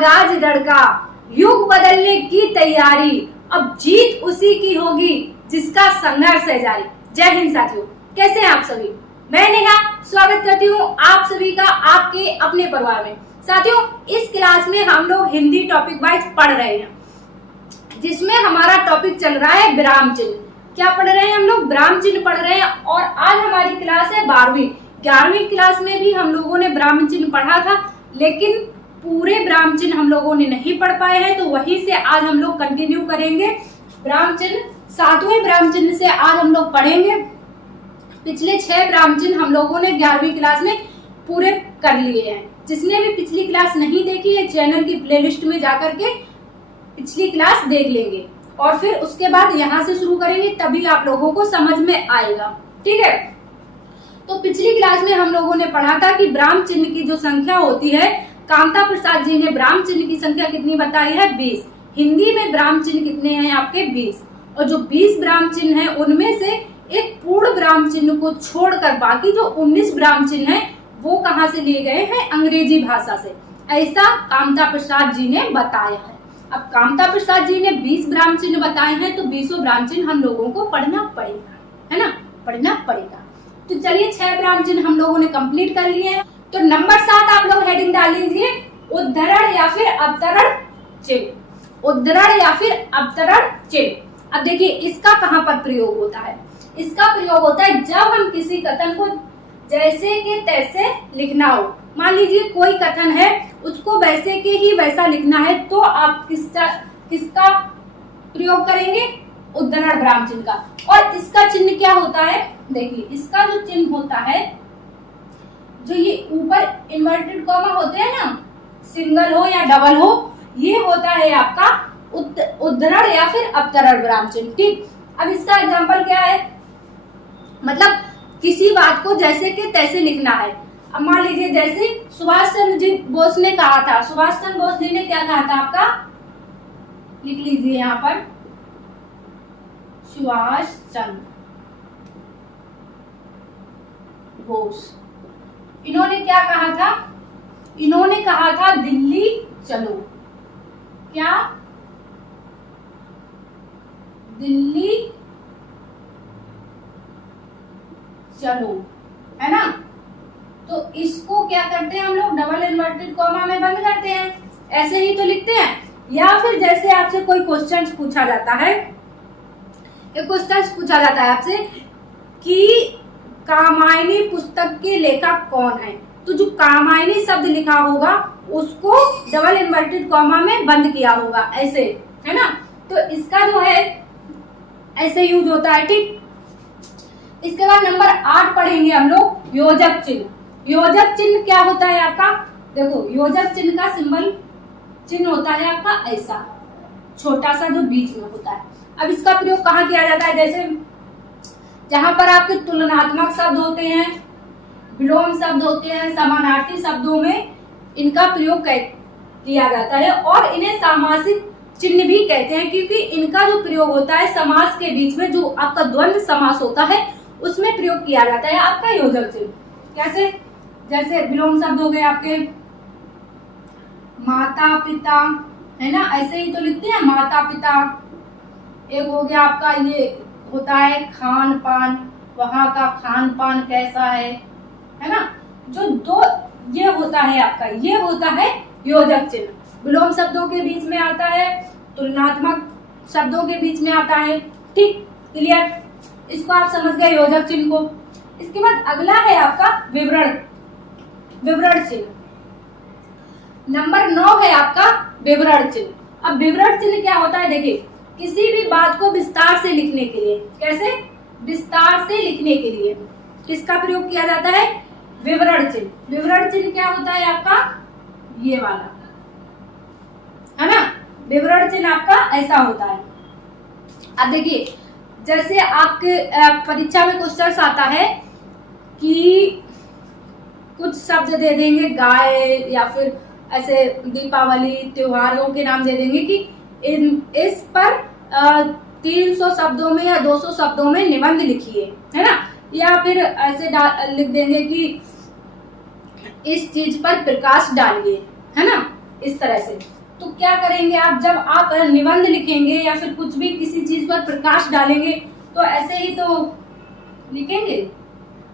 आगाज लड़का, युग बदलने की तैयारी, अब जीत उसी की होगी जिसका संघर्ष है जारी। जय हिंद साथियों, कैसे हैं आप सभी? मैं नेहा स्वागत करती हूँ आप सभी का आपके अपने परिवार में। साथियों, इस क्लास में हम लोग हिंदी टॉपिक वाइज पढ़ रहे हैं, जिसमें हमारा टॉपिक चल रहा है विराम चिन्ह। क्या पढ़ रहे हैं हम लोग? विराम चिन्ह पढ़ रहे हैं। और आज हमारी क्लास है 12वीं। 11वीं क्लास में भी हम लोगों ने विराम चिन्ह पढ़ा था, लेकिन पूरे विराम चिन्ह हम लोगों ने नहीं पढ़ पाए हैं, तो वहीं से आज हम लोग कंटिन्यू करेंगे। विराम चिन्ह 7वें विराम चिन्ह से आज हम लोग पढ़ेंगे। पिछले 6 विराम चिन्ह हम लोगों ने 11वीं क्लास में पूरे कर लिए हैं। जिसने भी पिछली क्लास नहीं देखी है, चैनल की प्लेलिस्ट में जाकर के पिछली क्लास देख लेंगे और फिर उसके बाद यहाँ से शुरू करेंगे, तभी आप लोगों को समझ में आएगा। ठीक है, तो पिछली क्लास में हम लोगों ने पढ़ा था कि विराम चिन्ह की जो संख्या होती है, कामता प्रसाद जी ने विराम चिन्ह की संख्या कितनी बताई है? 20। हिंदी में विराम चिन्ह कितने हैं आपके? 20। और जो 20 विराम चिन्ह हैं, उनमें से एक पूर्ण विराम चिन्ह को छोड़कर बाकी जो 19 विराम चिन्ह हैं, वो कहाँ से लिए गए हैं? अंग्रेजी भाषा से। ऐसा कामता प्रसाद जी ने बताया है। अब कामता प्रसाद जी ने 20 विराम चिन्ह बताए हैं, तो 20 विराम चिन्ह हम लोगों को पढ़ना पड़ेगा, है ना? पढ़ना पड़ेगा। तो चलिए, 6 विराम चिन्ह हम लोगों ने कंप्लीट कर लिए हैं। तो नंबर 7 आप लोग हेडिंग डाल लीजिए, उद्धरण या फिर अवतरण चिन्ह। उद्धरण या फिर अवतरण चिन्ह। अब देखिए, इसका कहाँ पर प्रयोग होता है? इसका प्रयोग होता है जब हम किसी कथन को जैसे के तैसे लिखना हो। मान लीजिए कोई कथन है, उसको वैसे के ही वैसा लिखना है, तो आप किसका प्रयोग करेंगे? उद्धरण विराम चिन्ह का। और इसका चिन्ह क्या होता है? देखिए, इसका जो चिन्ह होता है, जो ये ऊपर इन्वर्टेड कॉमा होते हैं ना, सिंगल हो या डबल हो, ये होता है आपका उद्धरण या फिर अवतरण विराम चिन्ह। ठीक, अब इसका एग्जांपल क्या है? मतलब किसी बात को जैसे के तैसे लिखना है। अब मान लीजिए जैसे सुभाष चंद्र जी बोस ने कहा था, सुभाष चंद्र बोस जी ने क्या कहा था आपका? लिख लीजिए यहाँ पर, सुभाष चंद्र बोस। इन्होंने क्या कहा था? इन्होंने कहा था दिल्ली चलो। क्या? दिल्ली चलो, है ना? तो इसको क्या करते हैं हम लोग? डबल इन्वर्टेड कॉमा में बंद करते हैं, ऐसे ही तो लिखते हैं। या फिर जैसे आपसे कोई क्वेश्चन पूछा जाता है, एक क्वेश्चन पूछा जाता है आपसे कि कामायनी पुस्तक के लेखक कौन है, तो जो कामायनी शब्द लिखा होगा उसको डबल इन्वर्टेड कॉमा में बंद किया होगा, ऐसे, है ना? तो इसका जो है ऐसे यूज होता है। ठीक, इसके बाद नंबर 8 पढ़ेंगे हम लोग, योजक चिन्ह। योजक चिन्ह क्या होता है आपका? देखो, योजक चिन्ह का सिंबल चिन्ह होता है आपका ऐसा, छोटा सा जो बीच में होता है। अब इसका प्रयोग कहाँ किया जाता है? जैसे जहां पर आपके तुलनात्मक शब्द होते हैं, विलोम शब्द होते हैं, समानार्थी शब्दों में इनका प्रयोग किया जाता है। और इन्हें सामासिक चिन्ह भी कहते हैं, क्योंकि इनका जो प्रयोग होता है समास के बीच में, जो आपका द्वंद्व समास होता है, उसमें प्रयोग किया जाता है आपका योजक चिन्ह। कैसे? जैसे विलोम शब्द हो गए आपके माता पिता, है ना? ऐसे ही तो लिखते हैं, माता पिता। एक हो गया आपका, ये होता है खान पान, वहां का खान पान कैसा है ना? जो दो ये होता है आपका, ये होता है योजक चिन्ह। विलोम शब्दों के बीच में आता है, तुलनात्मक शब्दों के बीच में आता है। ठीक, क्लियर? इसको आप समझ गए, योजक चिन्ह को। इसके बाद अगला है आपका विवरण चिन्ह। नंबर 9 है आपका विवरण चिन्ह। अब विवरण चिन्ह क्या होता है? देखिए, किसी भी बात को विस्तार से लिखने के लिए, कैसे? विस्तार से लिखने के लिए किसका प्रयोग किया जाता है? विवरण चिन्ह। विवरण चिन्ह क्या होता है आपका? ये वाला, है ना? विवरण चिन्ह आपका ऐसा होता है। अब देखिए, जैसे आपके परीक्षा में क्वेश्चन आता है कि कुछ शब्द दे देंगे, गाय या फिर ऐसे दीपावली त्योहारों के नाम दे देंगे कि इस पर 300 शब्दों में या 200 शब्दों में निबंध लिखिए, है ना? या फिर ऐसे लिख देंगे कि इस चीज पर प्रकाश डालिए, है ना? इस तरह से। तो क्या करेंगे आप, जब आप निबंध लिखेंगे या फिर कुछ भी किसी चीज पर प्रकाश डालेंगे तो ऐसे ही तो लिखेंगे।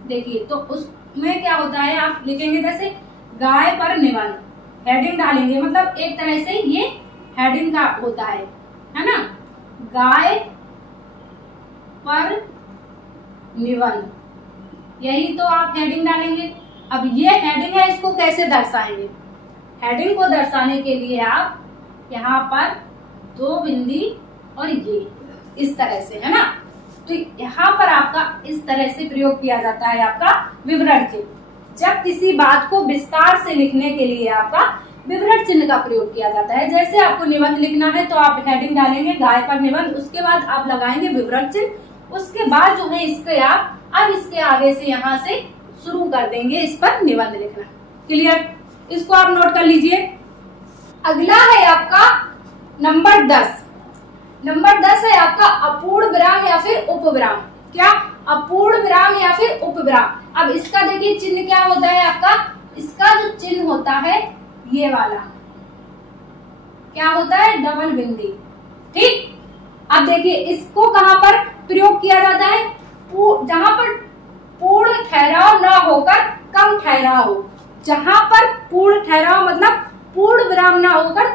देखिए तो उसमें क्या होता है, आप लिखेंगे जैसे गाय पर निबंध, हेडिंग डालेंगे, मतलब एक तरह से ये हेडिंग का होता है ना, गाय पर निबंध, यही तो आप हेडिंग डालेंगे। अब ये हेडिंग है, इसको कैसे दर्शाएंगे? हेडिंग को दर्शाने के लिए आप यहाँ पर 2 बिंदी और ये इस तरह से, है ना। तो यहाँ पर आपका इस तरह से प्रयोग किया जाता है आपका विवरण चिन्ह। जब किसी बात को विस्तार से लिखने के लिए आपका विवरण चिन्ह का प्रयोग किया जाता है। जैसे आपको निबंध लिखना है तो आप हेडिंग डालेंगे गाय पर निबंध, उसके बाद आप लगाएंगे विवरण चिन्ह, उसके बाद जो है इसके आप अब इसके आगे से यहाँ से शुरू कर देंगे इस पर निबंध लिखना। क्लियर? इसको आप नोट कर लीजिए। अगला है आपका नंबर 10। नंबर 10 है आपका अपूर्ण विराम या फिर उपविराम। क्या? अपूर्ण विराम या फिर उपविराम। अब इसका देखिए चिन्ह क्या होता है आपका, इसका जो चिन्ह होता है ये वाला क्या होता है, डबल बिंदी। ठीक, अब देखिए इसको कहां पर प्रयोग किया जाता है, जहां पर पूर्ण ठहराव ना होकर कम ठहराव हो। जहां पर पूर्ण ठहराव मतलब पूर्ण विराम ना होकर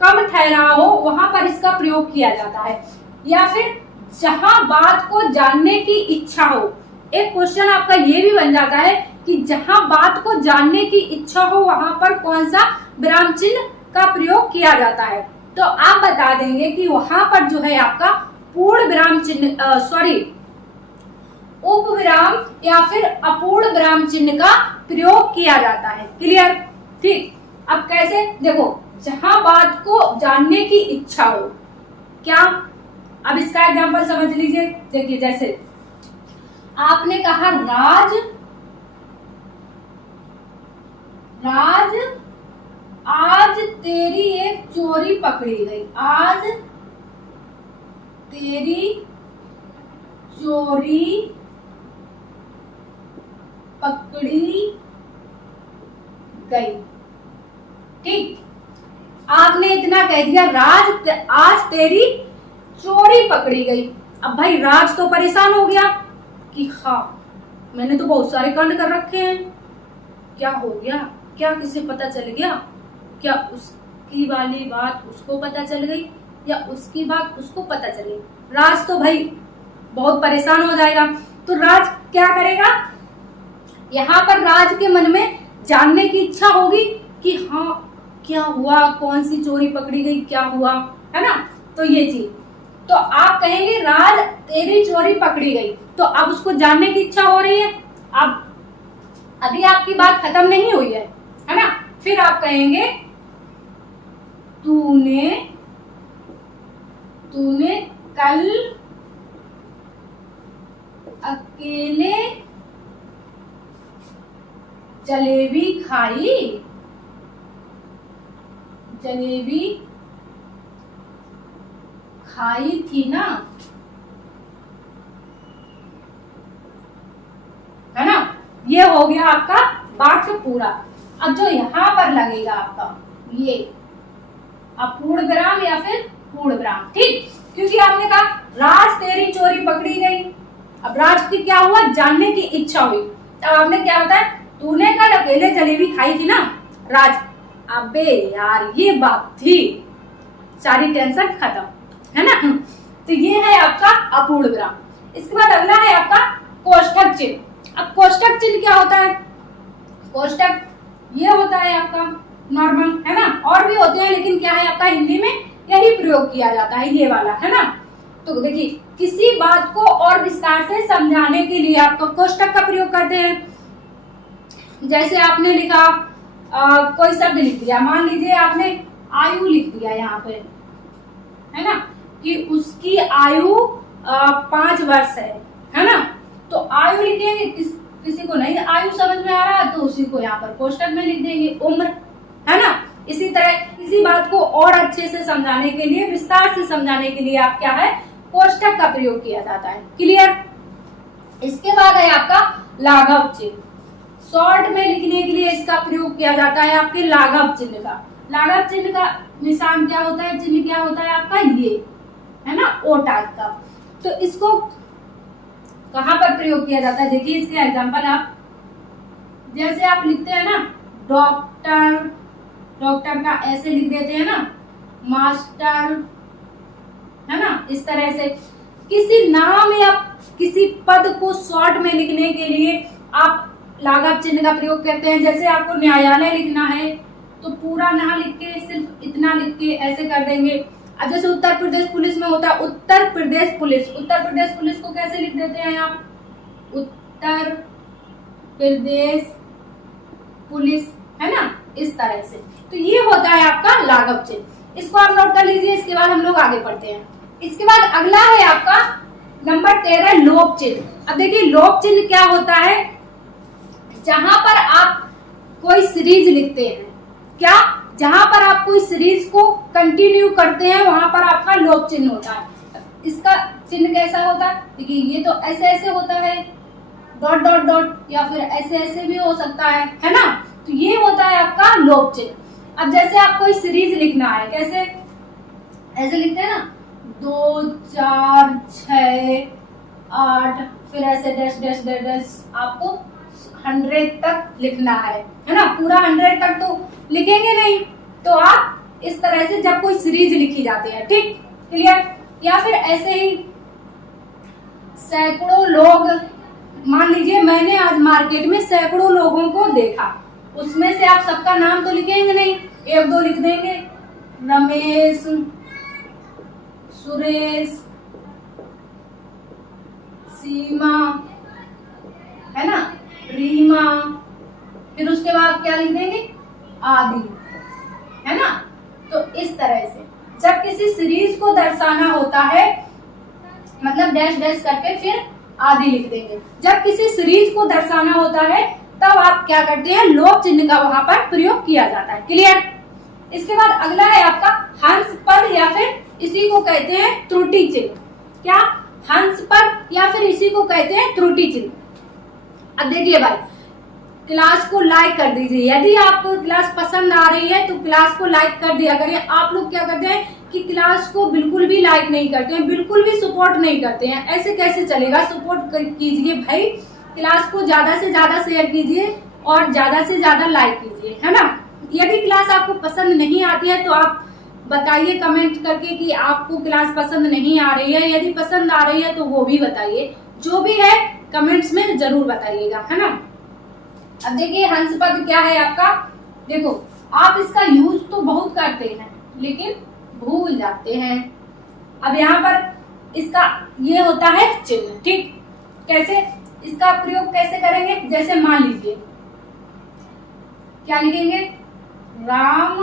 कम ठहराव हो, वहां पर इसका प्रयोग किया जाता है। या फिर जहां बात को जानने की इच्छा हो। एक क्वेश्चन आपका ये भी बन जाता है कि जहां बात को जानने की इच्छा हो वहां पर कौन सा विराम चिन्ह का प्रयोग किया जाता है। तो आप बता देंगे कि वहां पर जो है आपका पूर्ण विराम चिन्ह उपविराम या फिर अपूर्ण विराम चिन्ह का प्रयोग किया जाता है। क्लियर? ठीक, अब कैसे देखो, जहां बात को जानने की इच्छा हो। क्या? अब इसका एग्जांपल समझ लीजिए। देखिए जैसे आपने कहा राज आज तेरी एक चोरी पकड़ी गई। आज तेरी चोरी पकड़ी गई। ठीक, आपने इतना कह दिया आज तेरी चोरी पकड़ी गई। अब भाई राज तो परेशान हो गया कि हाँ मैंने तो बहुत सारे कांड कर रखे हैं, क्या हो गया, क्या किसे पता चल गया, क्या उसकी वाली बात उसको पता चल गई या उसकी बात उसको पता चल गई। राज तो भाई बहुत परेशान हो जाएगा। तो राज क्या करेगा, यहाँ पर राज के मन में जानने की इच्छा होगी कि हाँ क्या हुआ, कौन सी चोरी पकड़ी गई, क्या हुआ, है ना। तो ये चीज, तो आप कहेंगे राज तेरी चोरी पकड़ी गई, तो अब उसको जानने की इच्छा हो रही है। अब अभी आपकी बात खत्म नहीं हुई है ना। फिर आप कहेंगे तूने कल अकेले जलेबी खाई थी ना, है ना। ये हो गया आपका वाक्य पूरा। अब जो यहाँ पर लगेगा आपका ये अपूर्ण विराम या फिर पूर्ण विराम। ठीक, क्योंकि आपने कहा राज तेरी चोरी पकड़ी गई। अब राज की क्या हुआ, जानने की इच्छा हुई। तब आपने क्या बताया, तूने कल अकेले जलेबी खाई थी ना। राज, अबे यार ये बात थी, सारी टेंशन खत्म, है ना। तो ये है आपका अपूर्ण विराम। इसके बाद अगला है आपका कोष्ठक चिन्ह। अब कोष्ठक चिन्ह क्या होता है, कोष्ठक ये होता है आपका नॉर्मल, है ना। और भी होते हैं लेकिन क्या है आपका हिंदी में यही प्रयोग किया जाता है, ये वाला, है ना। तो देखिए किसी बात को और विस्तार से समझाने के लिए आपका कोष्ठक का प्रयोग करते हैं। जैसे आपने लिखा कोई शब्द लिख दिया, मान लीजिए आपने आयु लिख दिया यहाँ पे, है ना, कि उसकी आयु 5 वर्ष है ना। तो आयु लिखेंगे, किसी को नहीं आयु समझ में आ रहा तो उसी को यहाँ पर कोष्ठक में लिख देंगे उम्र, है ना। इसी तरह किसी बात को और अच्छे से समझाने के लिए, विस्तार से समझाने के लिए आप क्या है, कोष्ठक का प्रयोग किया जाता है। क्लियर? इसके बाद है आपका लाघव चिन्ह। शॉर्ट में लिखने के लिए इसका प्रयोग किया जाता है आपके लाघव चिन्ह का। लाघव चिन्ह का निशान क्या होता है, चिन्ह क्या होता है आपका, ये है ना, ओ टाइप का। तो इसको कहाँ पर प्रयोग किया जाता है, देखिए इसके एग्जांपल आप, जैसे आप लिखते हैं ना डॉक्टर, डॉक्टर का ऐसे लिख देते हैं ना, मास्टर, है ना, इस तरह से किसी नाम या किसी पद को शॉर्ट में लिखने के लिए आप लाघव चिन्ह का प्रयोग करते हैं। जैसे आपको न्यायालय लिखना है तो पूरा ना लिख के सिर्फ इतना लिख के ऐसे कर देंगे। अब जैसे उत्तर प्रदेश पुलिस में होता है उत्तर प्रदेश पुलिस, उत्तर प्रदेश पुलिस को कैसे लिख देते हैं आप, उत्तर प्रदेश पुलिस, है ना, इस तरह से। तो ये होता है आपका लाघव चिन्ह, इसको आप नोट कर लीजिए। इसके बाद हम लोग आगे पढ़ते हैं। इसके बाद अगला है आपका नंबर 13 लोप चिन्ह। अब देखिए लोप चिन्ह क्या होता है, जहां पर आप कोई सीरीज लिखते हैं, क्या, जहां पर आप कोई सीरीज को कंटिन्यू करते हैं वहां पर आपका लोप चिन्ह होता है। इसका चिन्ह कैसा होता है, देखिए ये तो ऐसे ऐसे होता है, डॉट डॉट डॉट, या फिर ऐसे ऐसे भी हो सकता है ना, तो ये होता है आपका लोप चिन्ह। अब जैसे आप कोई सीरीज लिखना है, कैसे, ऐसे लिखते हैं ना, 2 4 6 8, फिर ऐसे डैश डैश डैश डैश, आपको 100 तक लिखना है ना, पूरा 100 तक तो लिखेंगे नहीं, तो आप इस तरह से जब कोई सीरीज लिखी जाती है, ठीक, क्लियर। या फिर ऐसे ही सैकड़ों लोग, मान लीजिए मैंने आज मार्केट में सैकड़ों लोगों को देखा, उसमें से आप सबका नाम तो लिखेंगे नहीं, 1 2 लिख देंगे, रमेश, सुरेश, सीमा, है ना, रीमा, फिर उसके बाद क्या लिख देंगे, आदि, है ना। तो इस तरह से जब किसी सीरीज को दर्शाना होता है, मतलब डैश डैश करके फिर आदि लिख देंगे। जब किसी सीरीज को दर्शाना होता है तब आप क्या करते हैं, लोप चिन्ह का वहां पर प्रयोग किया जाता है, क्लियर। इसके बाद अगला है आपका हंस पद, या फिर इसी को कहते हैं त्रुटि चिन्ह। क्या, हंस पद या फिर इसी को कहते हैं त्रुटि चिन्ह। अब देखिए भाई, क्लास को लाइक कर दीजिए, यदि आपको क्लास पसंद आ रही है तो क्लास को लाइक कर दिया करिए। आप लोग क्या करते हैं कि क्लास को बिल्कुल भी लाइक नहीं करते हैं, बिल्कुल भी सपोर्ट नहीं करते हैं, ऐसे कैसे चलेगा। सपोर्ट कीजिए भाई, क्लास को ज्यादा से ज्यादा शेयर कीजिए और ज्यादा से ज्यादा लाइक कीजिए, है ना। यदि क्लास आपको पसंद नहीं आती है तो आप बताइए कमेंट करके कि आपको क्लास पसंद नहीं आ रही है, यदि पसंद आ रही है तो वो भी बताइए, जो भी है कमेंट्स में जरूर बताइएगा, है ना। अब देखिए हंस पद क्या है आपका, देखो आप इसका यूज तो बहुत करते हैं लेकिन भूल जाते हैं। अब यहाँ पर इसका ये होता है चिन्ह, ठीक, कैसे इसका प्रयोग कैसे करेंगे, जैसे मान लीजिए क्या लिखेंगे, राम,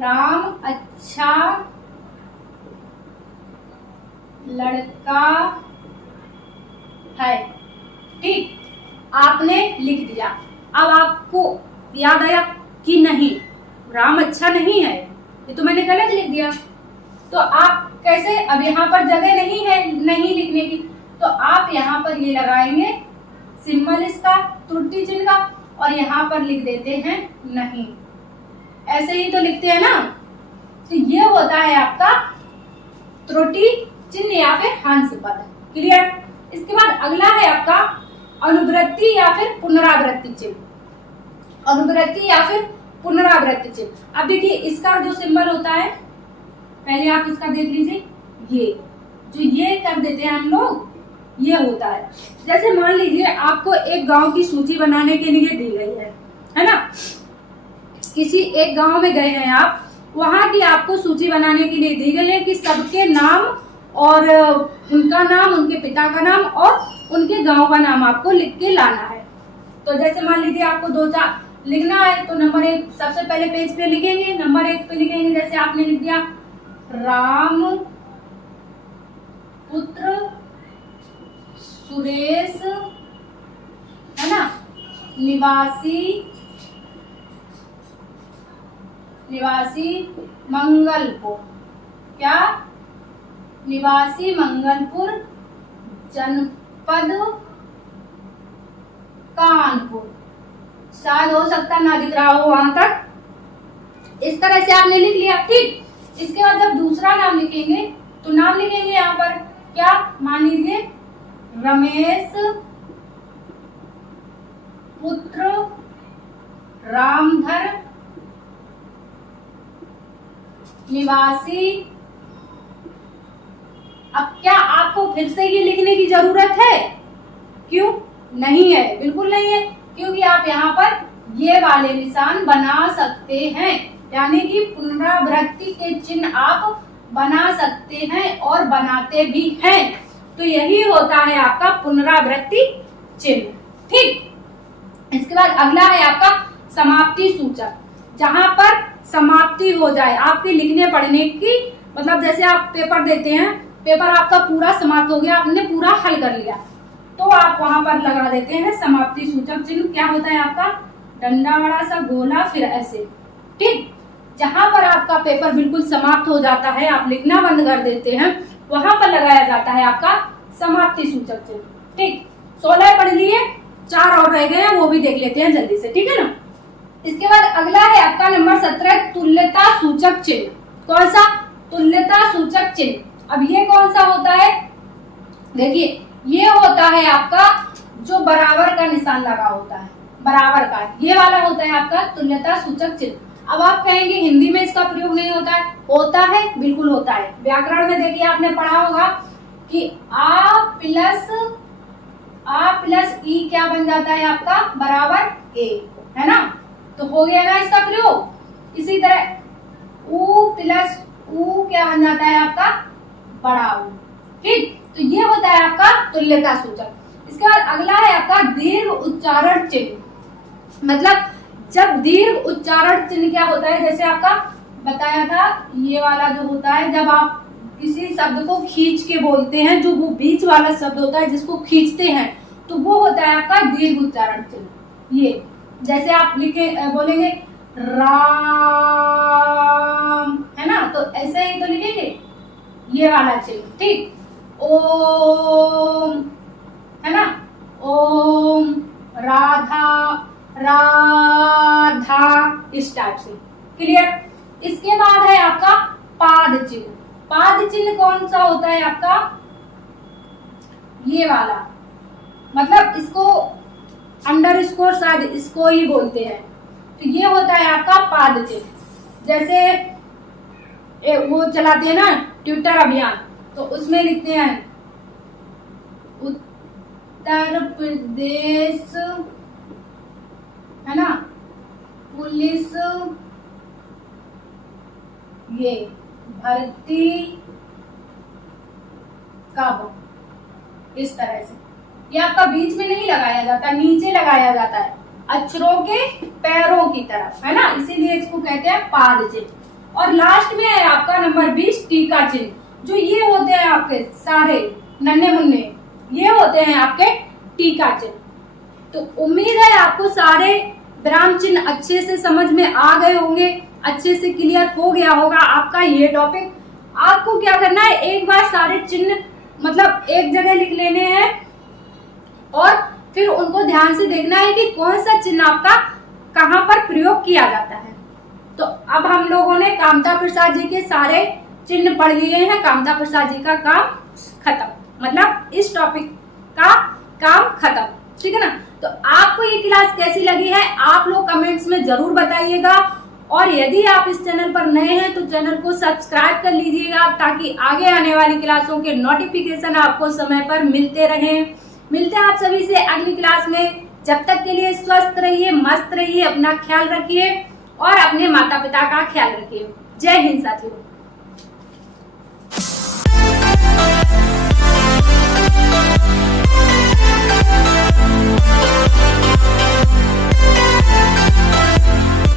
राम अच्छा लड़का है, ठीक, आपने लिख दिया। अब आपको याद आया कि नहीं, राम अच्छा नहीं है, ये तो मैंने गलत लिख दिया। तो आप कैसे, अब यहाँ पर जगह नहीं है नहीं लिखने की, तो आप यहाँ पर ये लगाएंगे सिंबल इसका, त्रुटि चिन्ह का, और यहाँ पर लिख देते हैं नहीं, ऐसे ही तो लिखते हैं ना। तो ये होता है आपका त्रुटि चिन्ह या फिर हंस पद, क्लियर। इसके बाद अगला है आपका अनुवृत्ति या फिर पुनरावृत्ति चिन्ह, अनुवृत्ति या फिर पुनरावृत्ति चिन्ह। अब देखिए इसका जो सिंबल होता है, पहले आप इसका देख लीजिए, ये जो ये कर देते हैं हम लोग, ये होता है। जैसे मान लीजिए आपको एक गांव की सूची बनाने के लिए दी गई है ना, किसी एक गांव में गए हैं आप, वहां की आपको सूची बनाने के लिए दी गई है कि सबके नाम और उनका नाम, उनके पिता का नाम और उनके गांव का नाम आपको लिख के लाना है। तो जैसे मान लीजिए आपको 2 4 लिखना है, तो नंबर 1 सबसे पहले पेज पे लिखेंगे, नंबर 1 पे लिखेंगे, जैसे आपने लिख दिया राम पुत्र सुरेश, है ना, निवासी मंगलपुर, क्या, निवासी मंगलपुर जनपद कानपुर, शायद हो सकता ना दिख रहा हो वहां तक। इस तरह से आपने लिख लिया, ठीक। इसके बाद जब दूसरा नाम लिखेंगे तो नाम लिखेंगे यहाँ पर क्या, मान लीजिए रमेश पुत्र रामधर निवासी। अब क्या आपको फिर से ये लिखने की जरूरत है? क्यों नहीं है? बिल्कुल नहीं है, क्योंकि आप यहाँ पर ये वाले निशान बना सकते हैं, यानी कि पुनरावृत्ति के चिन्ह आप बना सकते हैं और बनाते भी हैं। तो यही होता है आपका पुनरावृत्ति चिन्ह, ठीक। इसके बाद अगला है आपका समाप्ति सूचक, जहां पर समाप्ति हो जाए आपके लिखने पढ़ने की, मतलब जैसे आप पेपर देते हैं, पेपर आपका पूरा समाप्त हो गया, आपने पूरा हल कर लिया, तो आप वहां पर लगा देते हैं समाप्ति सूचक चिन्ह। क्या होता है आपका, डंडा बड़ा सा गोला फिर ऐसे, ठीक। जहां पर आपका पेपर बिल्कुल समाप्त हो जाता है, आप लिखना बंद कर देते हैं, वहां पर लगाया जाता है आपका समाप्ति सूचक चिन्ह, ठीक। 16 पढ़ लिए, 4 और रह गए हैं, वो भी देख लेते हैं जल्दी से, ठीक है ना। इसके बाद अगला है आपका नंबर 17 तुल्यता सूचक चिन्ह। कौन सा? तुल्यता सूचक चिन्ह। अब ये कौन सा होता है? देखिए ये होता है आपका जो बराबर का निशान लगा होता है, बराबर का, ये वाला होता है आपका तुल्यता सूचक चिन्ह। अब आप कहेंगे हिंदी में इसका प्रयोग नहीं होता है, होता है, बिल्कुल होता है। व्याकरण में देखिए आपने पढ़ा होगा कि आ प्लस ई क्या बन जाता है आपका, बराबर ए, है ना। तो हो गया ना इसका प्रयोग। इसी तरह ऊ प्लस ऊ क्या बन जाता है आपका, बड़ा ऊ, ठीक। तो ये होता है आपका तुल्यता सूचक। इसके बाद अगला है आपका दीर्घ उच्चारण चिन्ह। मतलब जब दीर्घ उच्चारण चिन्ह क्या होता है, जैसे आपका बताया था, ये वाला जो होता है जब आप किसी शब्द को खींच के बोलते हैं, जो वो बीच वाला शब्द होता है जिसको खींचते हैं, तो वो होता है आपका दीर्घ उच्चारण चिन्ह। ये जैसे आप लिखे बोलेंगे राम, है ना, तो ऐसे ही तो लिखेंगे, ये वाला चिन्ह, ठीक। ओम, है ना, ओम राधा, राधा, इस टाइप से, क्लियर। इसके बाद है आपका पाद चिन्ह। पाद चिन्ह कौन सा होता है आपका, ये वाला, मतलब इसको अंडर स्कोर शायद इसको ही बोलते हैं, तो ये होता है आपका पाद चिन्ह। जैसे वो चलाते हैं ना ट्विटर अभियान, तो उसमें लिखते हैं उत्तर प्रदेश, है ना, पुलिस ये भर्ती कब, इस तरह से। ये आपका बीच में नहीं लगाया जाता, नीचे लगाया जाता है, अक्षरों के पैरों की तरफ, है ना, इसीलिए इसको कहते हैं पाद चिन्ह। और लास्ट में है आपका नंबर 20 टीका चिन्ह, जो ये होते हैं आपके सारे नन्हे मुन्ने, ये होते हैं आपके टीका चिन्ह। तो उम्मीद है आपको सारे विराम चिन्ह अच्छे से समझ में आ गए होंगे, अच्छे से क्लियर हो गया होगा आपका ये टॉपिक। आपको क्या करना है, एक बार सारे चिन्ह मतलब एक जगह लिख लेने हैं और फिर उनको ध्यान से देखना है कि कौन सा चिन्ह आपका कहाँ पर प्रयोग किया जाता है। तो अब हम लोगों ने कामता प्रसाद जी के सारे चिन्ह पढ़ लिए हैं, कामता प्रसाद जी का काम खत्म, मतलब इस टॉपिक का काम खत्म, ठीक है ना। तो आपको ये क्लास कैसी लगी है आप लोग कमेंट्स में जरूर बताइएगा, और यदि आप इस चैनल पर नए हैं तो चैनल को सब्सक्राइब कर लीजिएगा, ताकि आगे आने वाली क्लासों के नोटिफिकेशन आपको समय पर मिलते रहें। मिलते हैं आप सभी से अगली क्लास में, जब तक के लिए स्वस्थ रहिए, मस्त रहिए, अपना ख्याल रखिए और अपने माता पिता का ख्याल रखिए। जय हिंद साथियों।